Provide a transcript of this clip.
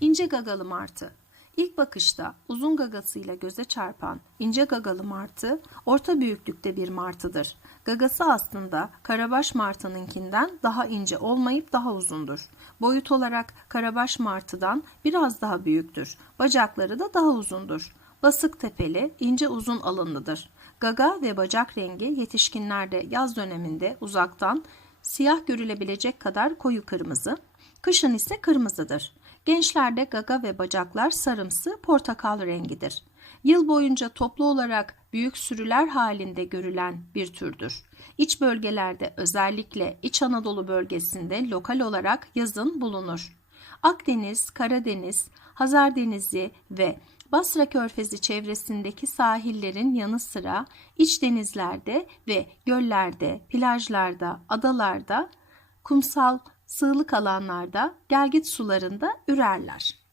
İnce gagalı martı. İlk bakışta uzun gagasıyla göze çarpan ince gagalı martı orta büyüklükte bir martıdır. Gagası aslında karabaş martınınkinden daha ince olmayıp daha uzundur. Boyut olarak karabaş martıdan biraz daha büyüktür. Bacakları da daha uzundur. Basık tepeli, ince uzun alınlıdır. Gaga ve bacak rengi yetişkinlerde yaz döneminde uzaktan siyah görülebilecek kadar koyu kırmızı, kışın ise kırmızıdır. Gençlerde gaga ve bacaklar sarımsı portakal rengidir. Yıl boyunca toplu olarak büyük sürüler halinde görülen bir türdür. İç bölgelerde özellikle İç Anadolu bölgesinde lokal olarak yazın bulunur. Akdeniz, Karadeniz, Hazar Denizi ve Basra Körfezi çevresindeki sahillerin yanı sıra iç denizlerde ve göllerde, plajlarda, adalarda, kumsal, sığlık alanlarda, gelgit sularında ürerler.